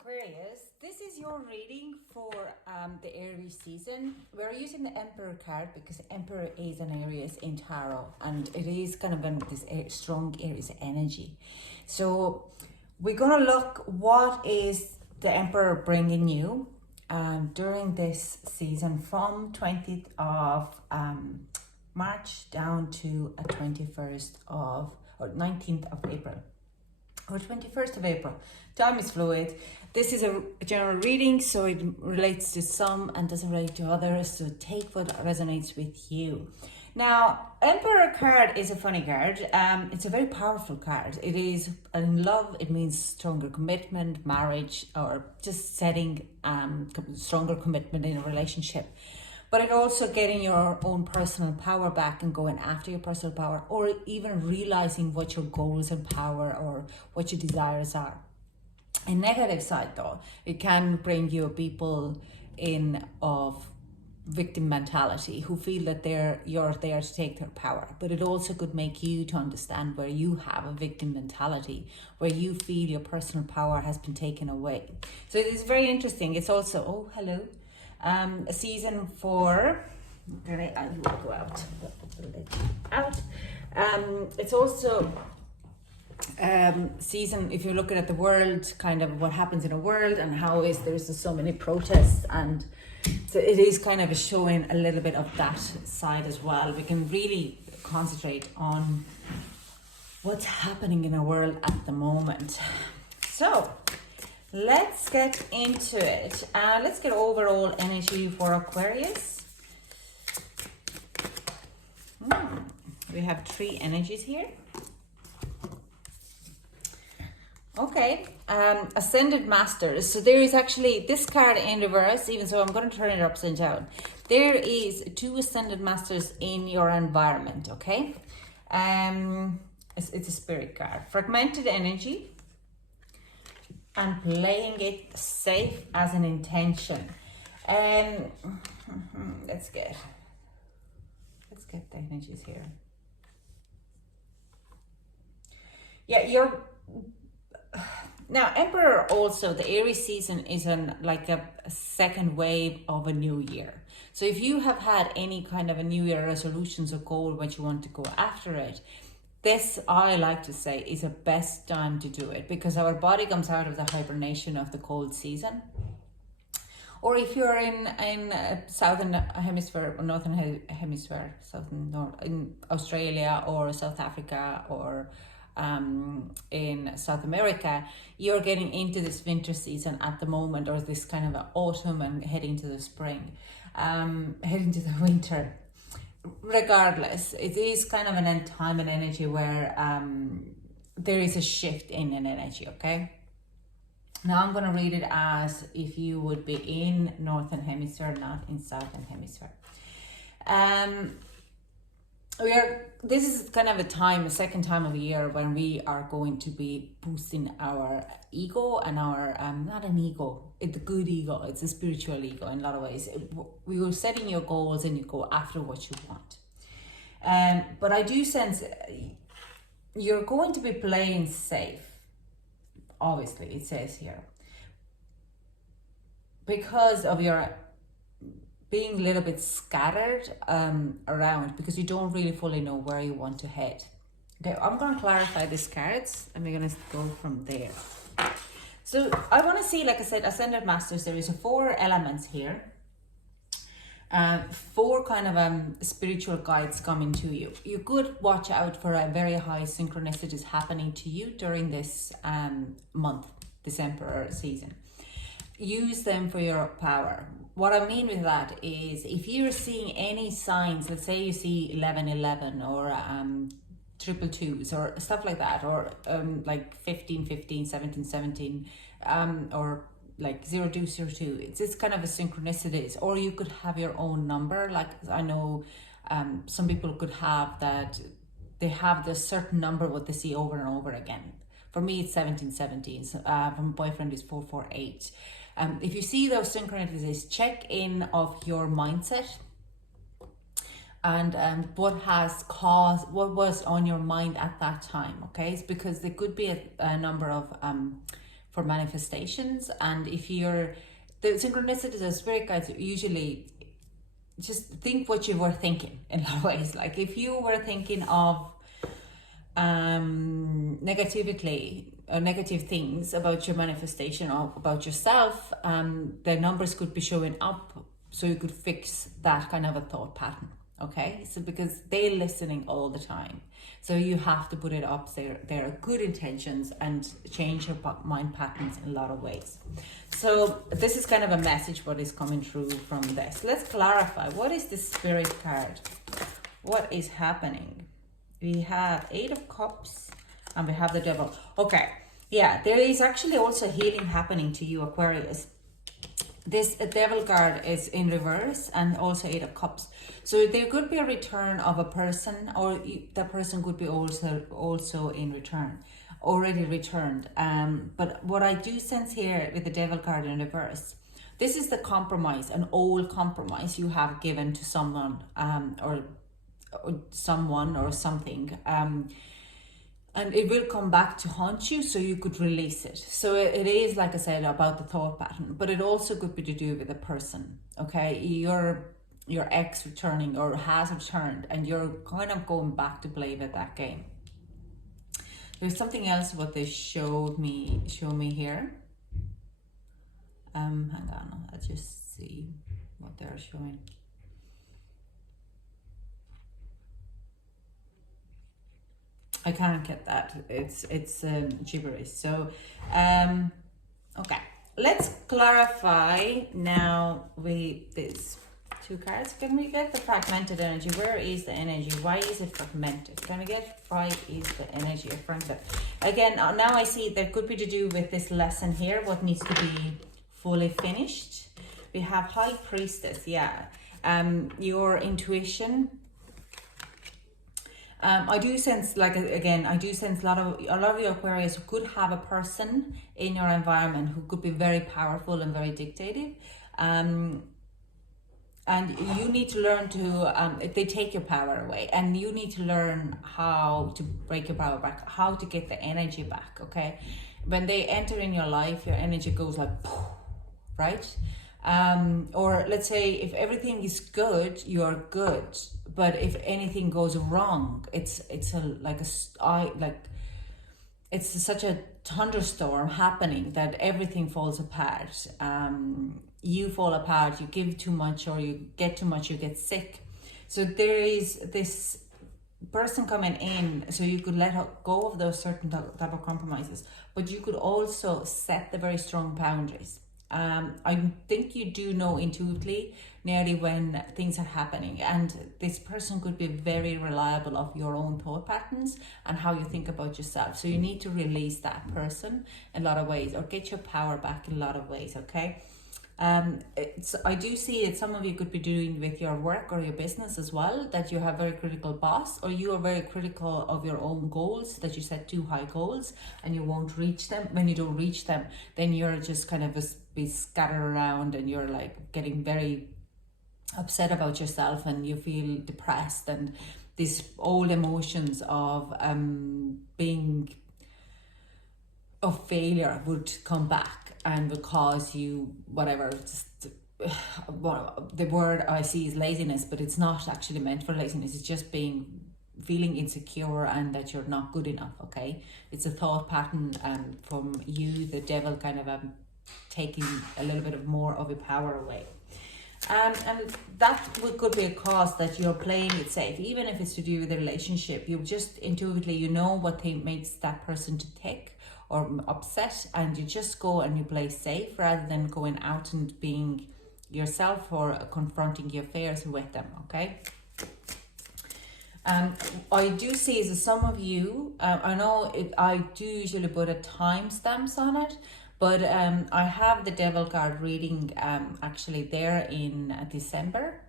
Aquarius, this is your reading for the Aries season. We're using the Emperor card because Emperor is an Aries in Tarot and it is kind of this strong Aries energy. So we're going to look what is the Emperor bringing you during this season from 20th of March down to 21st of or 19th of April. Or 21st of April. Time is fluid. This is a general reading, so it relates to some and doesn't relate to others. So take what resonates with you. Now, Emperor card is a funny card. It's a very powerful card. It is in love. It means stronger commitment, marriage, or just setting stronger commitment in a relationship. But it also getting your own personal power back and going after your personal power, or even realizing what your goals and power or what your desires are. A negative side though, it can bring you people in of victim mentality who feel that you're there to take their power, but it also could make you to understand where you have a victim mentality, where you feel your personal power has been taken away. So it is very interesting. It's also, a season for, I will go out. It's also season, if you're looking at the world, kind of what happens in a world and how there's so many protests, and so it is kind of showing a little bit of that side as well. We can really concentrate on what's happening in our world at the moment. So let's get into it. Let's get overall energy for Aquarius. We have 3 energies here. Okay, Ascended Masters. So there is actually this card in reverse, even so I'm going to turn it upside down. There is 2 Ascended Masters in your environment, okay? It's a spirit card. Fragmented energy and playing it safe as an intention. Let's get the energies here. Yeah, now Emperor also, the Aries season is like a second wave of a new year. So if you have had any kind of a new year resolutions or goal what you want to go after it, this, I like to say, is the best time to do it, because our body comes out of the hibernation of the cold season. Or if you're in southern hemisphere or northern hemisphere, in Australia or South Africa or in South America, you're getting into this winter season at the moment, or this kind of autumn and heading to the spring, heading to the winter. Regardless, it is kind of an end time and energy where there is a shift in an energy, okay? Now I'm going to read it as if you would be in Northern Hemisphere, not in Southern Hemisphere. This is kind of a second time of year when we are going to be boosting our ego and our, not an ego, it's a good ego, it's a spiritual ego in a lot of ways. We were setting your goals and you go after what you want. But I do sense you're going to be playing safe. Obviously, it says here. Because of your being a little bit scattered around, because you don't really fully know where you want to head. Okay, I'm going to clarify these cards and we're going to go from there. So I want to see, like I said, Ascended Masters, there is 4 elements here. 4 kind of spiritual guides coming to you. You could watch out for a very high synchronicities happening to you during this month, this Emperor season. Use them for your power. What I mean with that is if you're seeing any signs, let's say you see 1111 or triple twos or stuff like that, or like 1515, 1717, or like 0202, it's this kind of a synchronicities. Or you could have your own number, like I know some people could have that, they have the certain number what they see over and over again. For me it's 1717, from my boyfriend is 448. If you see those synchronicities, check in of your mindset and what was on your mind at that time, okay? It's because there could be a number of for manifestations. And if you're, the synchronicities are spirit guides usually just think what you were thinking in a lot of ways. Like if you were thinking of negatively or negative things about your manifestation or about yourself, the numbers could be showing up, so you could fix that kind of a thought pattern. Okay, so because they're listening all the time, so you have to put it up there. There are good intentions and change your mind patterns in a lot of ways. So this is kind of a message what is coming through from this. Let's clarify, what is the Spirit card? What is happening? We have 8 of Cups and we have the Devil. Okay, yeah, there is actually also healing happening to you, Aquarius. This Devil card is in reverse and also 8 of Cups. So there could be a return of a person, or that person could be also in return, already returned. But what I do sense here with the Devil card in reverse, this is the compromise, an old compromise you have given to someone, or someone or something. And it will come back to haunt you, so you could release it. So it is, like I said, about the thought pattern, but it also could be to do with a person. Okay, your ex returning or has returned, and you're kind of going back to play with that game. There's something else what they show me here. Hang on, I'll just see what they're showing. I can't get that. It's gibberish. So, okay. Let's clarify now with these 2 cards. Can we get the fragmented energy? Where is the energy? Why is it fragmented? Can we get why is the energy fragmented? Again, now I see there could be to do with this lesson here, what needs to be fully finished. We have High Priestess, yeah. Your intuition. I do sense, like, again, I do sense a lot of your Aquarius who could have a person in your environment who could be very powerful and very dictative. And you need to learn to, they take your power away, and you need to learn how to break your power back, how to get the energy back, okay? When they enter in your life, your energy goes like, poof, right? Or let's say if everything is good, you're good. But if anything goes wrong, it's such a thunderstorm happening that everything falls apart. You fall apart, you give too much, or you get too much, you get sick. So there is this person coming in, so you could let go of those certain type of compromises, but you could also set the very strong boundaries. I think you do know intuitively nearly when things are happening, and this person could be very reliable of your own thought patterns and how you think about yourself. So you need to release that person in a lot of ways, or get your power back in a lot of ways, okay? I do see that some of you could be doing with your work or your business as well, that you have very critical boss, or you are very critical of your own goals, that you set too high goals and you won't reach them. When you don't reach them, then you're just kind of be scattered around, and you're like getting very upset about yourself, and you feel depressed, and these old emotions of failure would come back and would cause you whatever. The word I see is laziness, but it's not actually meant for laziness. It's just feeling insecure and that you're not good enough, okay? It's a thought pattern from you, the devil kind of taking a little bit of more of your power away. And that could be a cause that you're playing it safe, even if it's to do with a relationship. You just intuitively, you know what makes that person to tick or upset, and you just go and you play safe rather than going out and being yourself or confronting your fears with them, okay? I do see that some of you, I know I do usually put a timestamps on it, but I have the devil card reading actually there in December,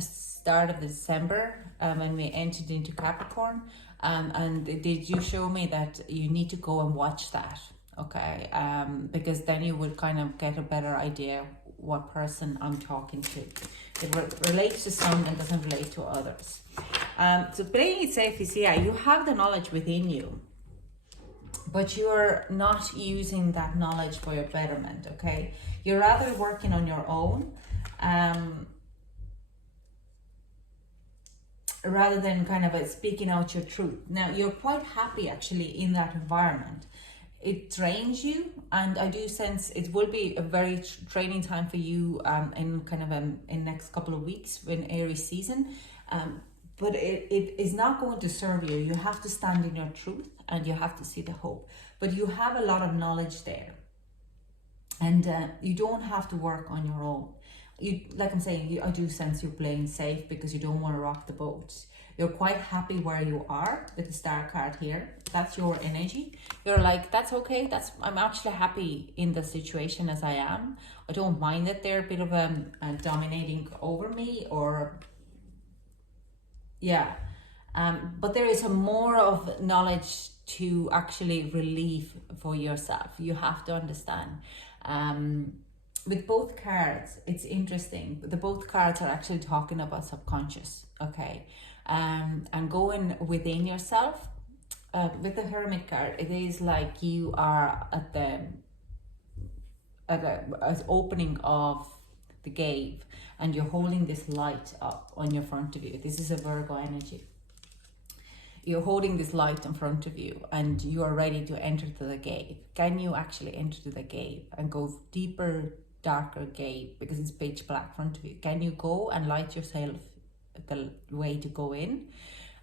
start of December, when we entered into Capricorn, and did you show me that you need to go and watch that, okay? Because then you would kind of get a better idea what person I'm talking to. It relates to some and doesn't relate to others. So playing it safe is, yeah, you have the knowledge within you. but you're not using that knowledge for your betterment, okay? You're rather working on your own, rather than kind of speaking out your truth. Now, you're quite happy actually in that environment. It drains you, and I do sense it will be a very draining time for you in kind of in next couple of weeks when Aries season. But it is not going to serve you. You have to stand in your truth and you have to see the hope. But you have a lot of knowledge there, and you don't have to work on your own. You, like I'm saying, I do sense you're playing safe because you don't want to rock the boat. You're quite happy where you are with the Star card here. That's your energy. You're like, that's okay. I'm actually happy in the situation as I am. I don't mind that they're a bit of dominating over me, or yeah. But there is a more of knowledge to actually relieve for yourself. You have to understand. With both cards, it's interesting. The both cards are actually talking about subconscious, okay? And going within yourself. With the Hermit card, it is like you are at the opening of the cave, and you're holding this light up on your front of you. This is a Virgo energy. You're holding this light in front of you, and you are ready to enter to the cave. Can you actually enter to the cave and go deeper, darker cave, because it's pitch black in front of you? Can you go and light yourself the way to go in?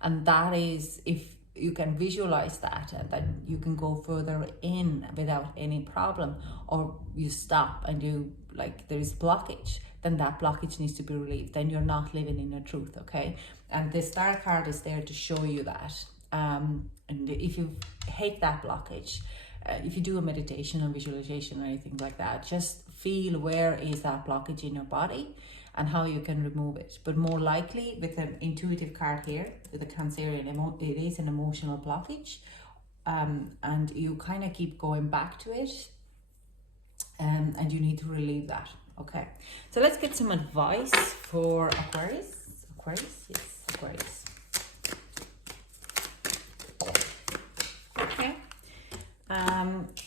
And that is, if you can visualize that, and that you can go further in without any problem, or you stop and you, like, there is blockage, then that blockage needs to be relieved. Then you're not living in your truth, okay? And the Star card is there to show you that. And if you hate that blockage, if you do a meditation or visualization or anything like that, just feel where is that blockage in your body and how you can remove it. But more likely with an intuitive card here, with the Cancerian, it is an emotional blockage, and you kind of keep going back to it, and you need to relieve that. Okay, so let's get some advice for Aquarius. Aquarius, yes, Aquarius. Okay.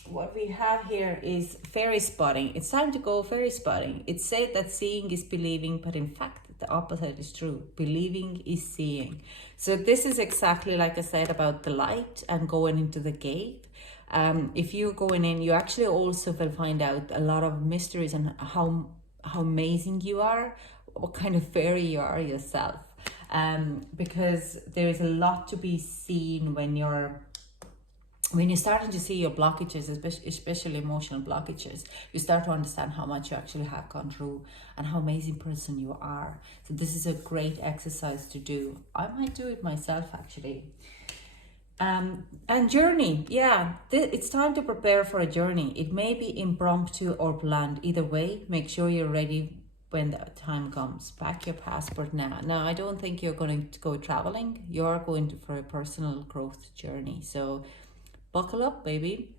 What we have here is fairy spotting. It's time to go fairy spotting. It's said that seeing is believing, but in fact the opposite is true. Believing is seeing. So this is exactly like I said about the light and going into the cave. If you're going in, you actually also will find out a lot of mysteries and how amazing you are, what kind of fairy you are yourself. Because there is a lot to be seen when you're starting to see your blockages, especially emotional blockages. You start to understand how much you actually have gone through and how amazing person you are. So this is a great exercise to do. I might do it myself actually. And journey, yeah, it's time to prepare for a journey. It may be impromptu or planned. Either way, make sure you're ready when the time comes. Pack your passport now. Now, I don't think you're going to go traveling. You're going for a personal growth journey. So buckle up, baby.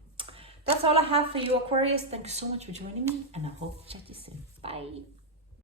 That's all I have for you, Aquarius. Thank you so much for joining me, and I hope to chat to you soon. Bye.